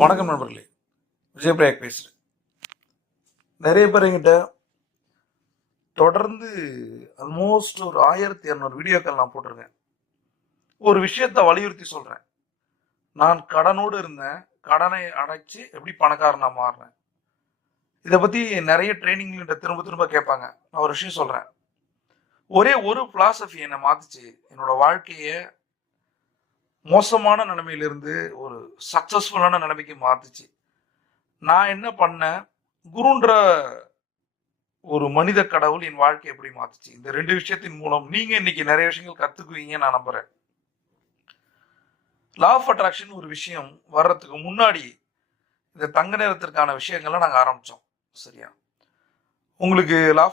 வணக்கம் நண்பர்களே, விஜயபிரயாக் பேசுகிறேன். நிறைய பேர் என்கிட்ட தொடர்ந்து ஆல்மோஸ்ட் ஒரு 1200 வீடியோக்கள் நான் போட்டிருக்கேன். ஒரு விஷயத்தை வலியுறுத்தி சொல்கிறேன். நான் கடனோடு இருந்தேன், கடனை அடைச்சி எப்படி பணக்காரனா மாறினேன். இதை பற்றி நிறைய ட்ரைனிங்கிட்ட திரும்ப திரும்ப கேட்பாங்க. நான் ஒரு விஷயம் சொல்கிறேன். ஒரே ஒரு பிலாசபி என்னை மாற்றுச்சு. என்னோட வாழ்க்கையை மோசமான நிலைமையிலிருந்து ஒரு சக்ஸஸ்ஃபுல்லான நிலைமைக்கு மாற்றுச்சு. நான் என்ன பண்ணேன், குருன்ற ஒரு மனித கடவுள் என் வாழ்க்கை எப்படி மாத்துச்சு. இந்த ரெண்டு விஷயத்தின் மூலம் நீங்க இன்னைக்கு நிறைய விஷயங்கள் கத்துக்குவீங்க நான் நம்புறேன். லா ஆஃப் அட்ராக்ஷன் ஒரு விஷயம் வர்றதுக்கு முன்னாடி இந்த தங்க நேரத்திற்கான விஷயங்கள்லாம் நாங்க ஆரம்பிச்சோம். சரியா? உங்களுக்கு லா